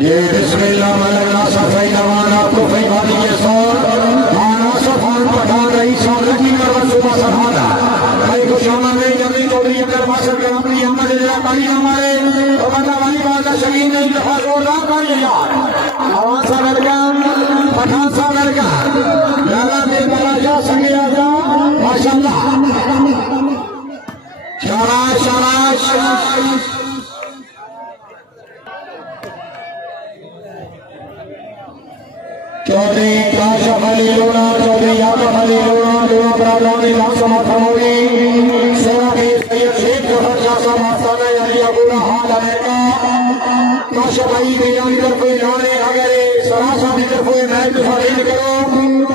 ये बिस्मिल्लाह मलना सफाई नवान आपको फई वाली के साथ आना सफान पठान रही सालकी कर सुबह सहारा भाई को शामा में जमी तोड़ी अगर माशर के अपनी हमारे जरा कहीं हमारे तो बंदा वाली बात का शकीन नहीं दफा जोर ना करिए यार आवाज सा लड़का पठान सा लड़का लाला दे बराजा संगे आजा माशाल्लाह शाबाश शाबाश चौधरी काशफ अली लोना चौधरी याकूब अली लोना दोनों बरादरानी लाशमा थमोरी सोना के सैयद शेख जफर शाह साहब आसाना अली अबूला हाल अमेरिका काशफ अली बेजान कर कोई लाने अगर सरासा भी कर कोई मैच फरीद करो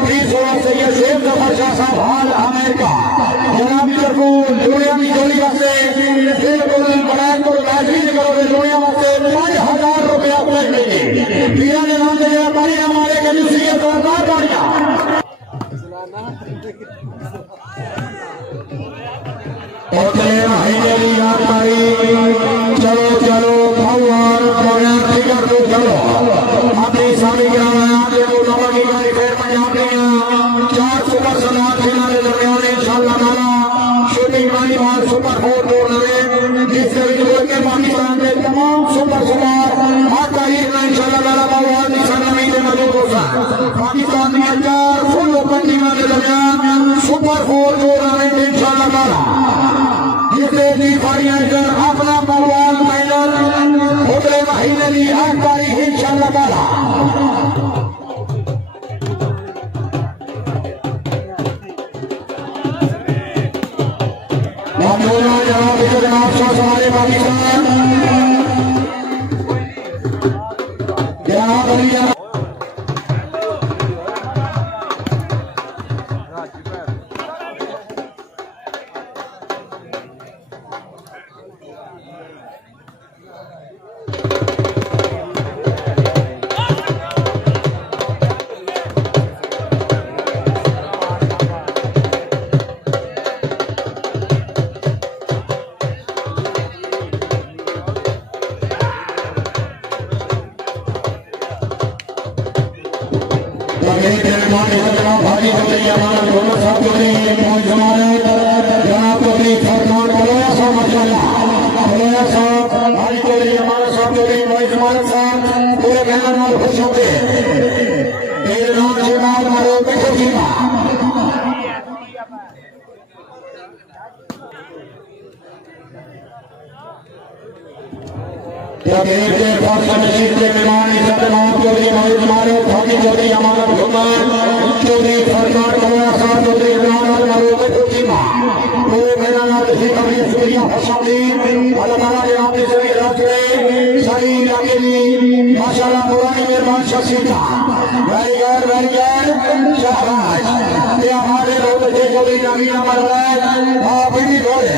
प्लीज सोना सैयद शेख जफर शाह साहब हाल अमेरिका जनाब कर को दुनिया की जोड़ी वास्ते बिल्कुल बनाए को मैच भी करोगे दुनिया वास्ते 5000 रुपया मिलेंगे पीरा ने नाम दे पानी हमारे के लिए तो ना बढ़िया ओतले महीने की याद आई चलो चलो भगवान प्रोग्राम फिकर को चलो अपनी सारी ग्राम के लोगों की गाड़ी फेर पंजाब में 4 सुपर सलाह खेलने दरमियान इंशाल्लाह ताला शूटिंग वाली बात सुपर 4 टूर्नामेंट जिससे के पाकिस्तान के तमाम सुपर स्टार आता ही इंशाल्लाह ताला भगवान की सलामी से मौजूद होगा पाकिस्तान में 4 फुल ओपन टीम के दरमियान सुपर 4 टूर्नामेंट इंशाल्लाह ताला जिससे की पारियां कर अपना भगवान फाइनल अगले महीने की 8 तारीख इंशाल्लाह ताला जनाब हमारे पाकिस्तान जनाब भाजी चौधरी हमारा दोनों साथ हमारे जनाब चौधरी फरमान बलोया साहब माशाल्लाह बलोया साहब भाजी चौधरी हमारा साथ हमारे साथ पूरे मेहमान खुश होते मेरे नाम से नाम मारो बैठो जी चौधरी हमारा चौधरी फरमान बलोया साहब चौधरी शाबाश ये हमारे बहुत अच्छे चौधरी नवीन नंबर भी बोले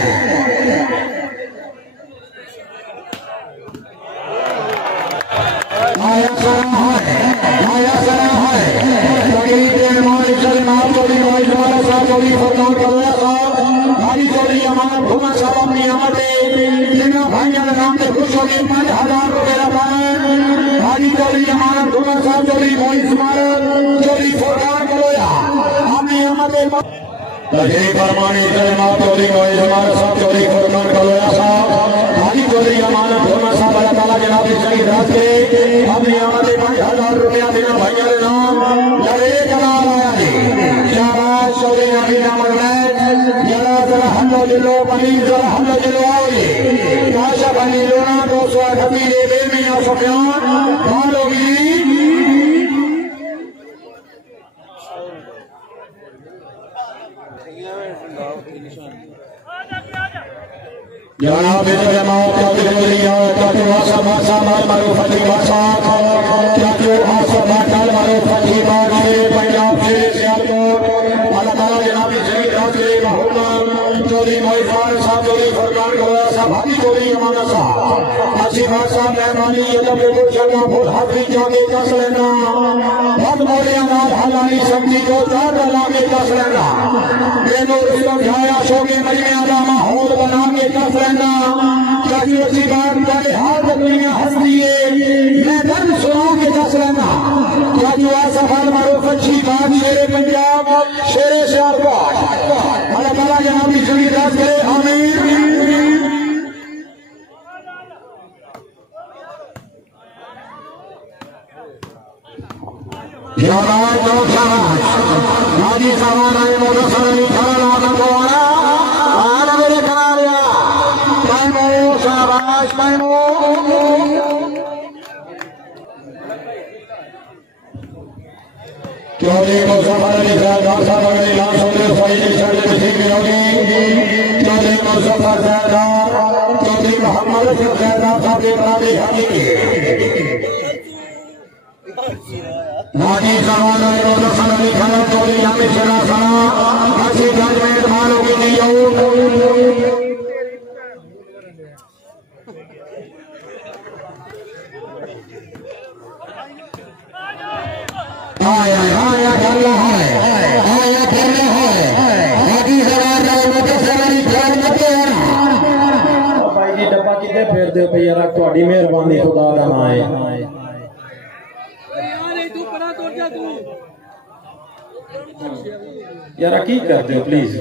आया सरा है तकरीब के मालिक नाम चौधरी चौधरी फरमान करोड़ा साहब हाजी चौधरी अमानत घुमा साहब अपनी आमदे जिन्ना भाइयों के नाम से खुश होगी 5000 रुपए हाजी चौधरी अमानत घुमा साहब चौधरी मोहित स्मारक चौधरी फरमान करोड़ा अपनी आमदे तकरीब फरमानी चौधरी मोहित स्मारक साहब चौधरी फरमान करोड़ा साहब हाजी चौधरी अमानत घुमा साहब अल्लाह ताला जनाब शहीद राज के अपनी आमदे 5000 रुपया देना भाइयों के नाम लड़े जनाब आया जी शाबाश चौधरी नवीन नंबर जरा हल्लो जिलो पनीर जरा हल्लो जिलो आओगे काशा बनी लोना 238 ले मियां सुफियान मालोगी जनाब जमात का बिजलिया का वासा मासा मारो फटी वासा क्या जो आसा बाटल मारो फटी बाग से पंजाब से सियालकोट अल्लाह ताला जनाब शहीद राजे मोहम्मद चौधरी मोहित साहब चौधरी फरमान करोड़ा साहब हाजी चौधरी अमानत साहब अच्छी बात साहब मेहरबानी ये जब बिल्कुल चलना फूल हाथी जाके कस लेना बहुत बोलिया नाल हलानी सब्जी को चार लाके कस लेना मेनू समझाया शोके मजमे का माहौल बना के कस लेना ताकि अच्छी बात पहले हाथ दुनिया हंसती है मैं दर्द सुना के कस लेना क्या जो सफल मारूफ अच्छी बात शेरे पंजाब शेरे सियालकोट अल्लाह ताला जनाब की शहीद राज करे आमीन हाजी साहब आए मोटर साइकिल खड़ा ना दोबारा आना मेरे करा लिया टाइमो शाबाश टाइमो चौधरी मुस्तफा अली साहब साहब अगले लाश होते सही शर्त में ठीक होगी चौधरी मुस्तफा साहब चौधरी मोहम्मद साहब के बराबर हाजी हाजी साहब ने मोटर साइकिल खड़ा चौधरी हमें चला सना अच्छी जजमेंट मानोगी नहीं आओ आया आया कर रहा है हाजी साहब ने मोटर साइकिल खड़ा मत आना भाई जी डब्बा किते फेर दे पे यार ਤੁਹਾਡੀ ਮਿਹਰਬਾਨੀ खुदा ਦਾ नाम है यार की कर दो प्लीज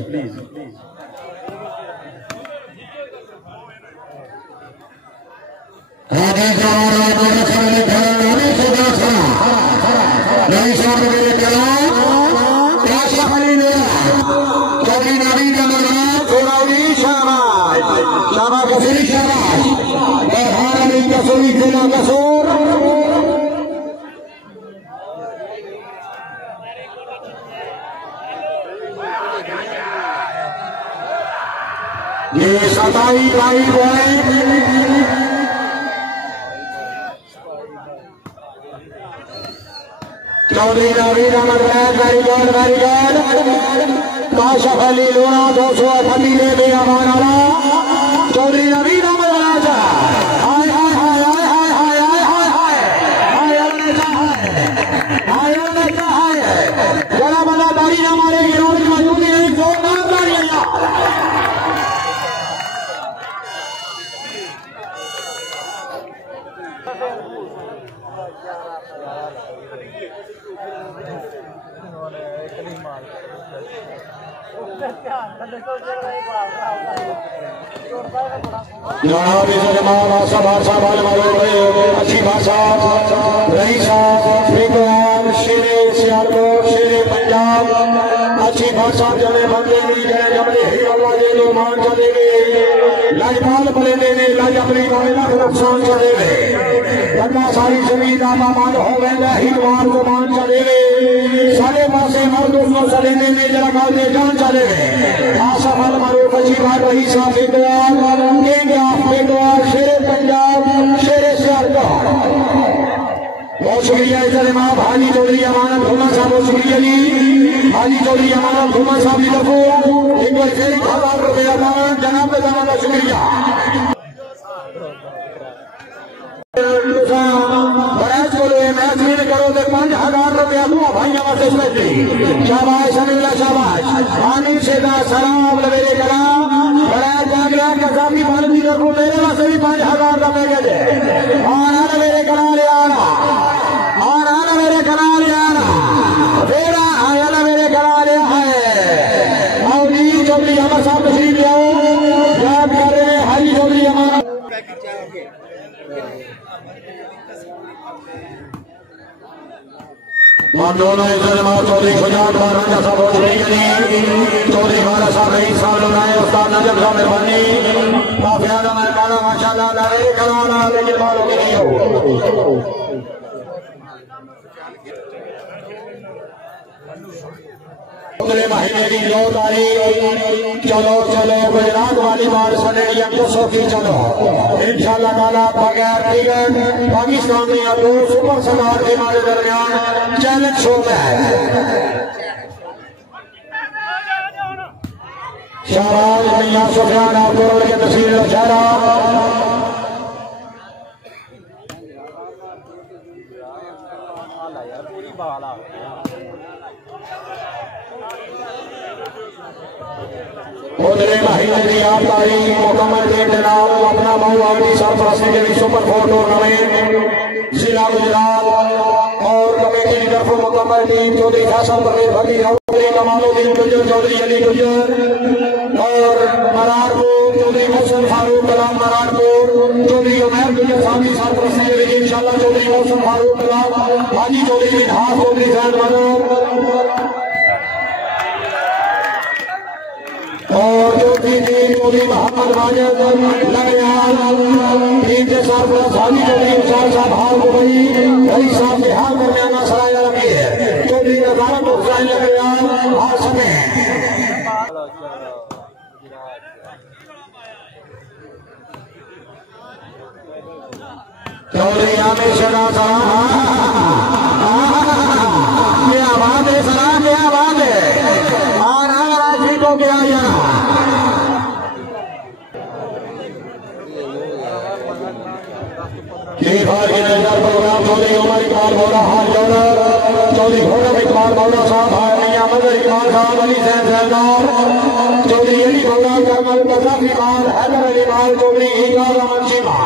हाजी साहब ये 27 भाई चौधरी नवीन नंबर कारीगर काशफ अली लोना 238 ले भी अमान आला चौधरी नवीन नंबर राजा हाय हाय हाय हाय हाय हाय हाय हाय हाय हाय हाय जरा बना दाढ़ी ना मारेगी रोज मजबूरी है जोरदार दाढ़ी अच्छी भाषा रही साहब शेरे सियालकोट शेरे पंजाब अच्छी भाषा जने बंदे जमने ही आवाजे लो मान चलेगे लाजपाल बने देने लाज अपनी लाख नुकसान चलेगे बंदा सारी जमीन आमा मान हो गए ही द्वार को मान चलेगे सारे पासे मर्द उसको चले देने जरा गाल दे जान चलेगे आसफल मारो अच्छी बात रही साहब शेरे पंजाब शेरे सियालकोट बहुत शुक्रिया इधर इमाम हाजी चौधरी अमानत घुमा साहब, बहुत शुक्रिया जी। हाजी चौधरी अमानत घुमा साहब की तरफ एक बार फिर 1000 रुपया अमानत जनाब का शुक्रिया। बराज बोलो मैच विन करो तो 5000 रुपया दूँ भाइयों वास्ते स्पेशली। शाबाश अमीला शाबाश। आमिर शेदा सलाम लवेरे कलाम बराज जागरा कसाबी मालवी रखो मेरे वास्ते भी 5000 का पैकेज है। और आना मेरे कला ले आना, और आना मेरे कला ले आना, फेरा आना मेरे कला ले आए। और जी चौधरी अमर साहब तशरीफ ले आओ, याद कर रहे हैं हरी चौधरी हमारा दोनों इधर चौधरी खुजात राजा साहब चौधरी खाला साहब रही साहब लगाए उस्ताद नजर साहब मेहरबानी काफी ज्यादा मेहरबाना माशाल्लाह लड़े कराना लेकिन मारो की नहीं हो। अगले महीने की 9 तारीख चलो चलो गुजरात वाली बार सुने की चलो इंशाल्लाह ताला बगैर टिकट पाकिस्तान में दो सुपर स्टार के हमारे दरमियान चैलेंज शो में है। शहराज मियां सुफियान आपको के तस्वीर शहरा उधरे महीने की 8 तारीख मुकम्मल टीम जनाब अपना महुआवटी सरपरस्ती के सुपर 4 टूर्नामेंट जिला गुजरात और कमेटी की तरफ मुकम्मल टीम चौधरी फैसल परवेज भगी चौधरी कमालुद्दीन गुजर चौधरी अली गुजर और मरारपुर चौधरी मोहसिन फारूक कलाम मरारपुर चौधरी उमैर गुजर साहब सरपरस्ती में इंशाल्लाह चौधरी मोहसिन फारूक कलाम हाजी चौधरी मिनहास चौधरी फैज मदर और चौथी टीम चौधरी मोहम्मद माजिद लड़याल टीम के सरपरस्त हाजी चौधरी उस्ताद साहब हाल दुबई रईस साहब बिहार दरमियाना सराय आलमगीर चौधरी नजारत हुसैन लड़याल हाल समय चौधरी आमिर शेदा सलाम क्या बात है सलाम क्या बात है और अगर आज भी को क्या प्रोग्राम चौधरी उमर इकबाल मौला हाल जौलर चौधरी घोड़म इकबाल मौला साहब मियां मदर इकबाल साहब अली सैन सरदार चौधरी अली मौला करमल कसाफ इकबाल हैदर अली माल चौधरी इकबाल अमन चीमा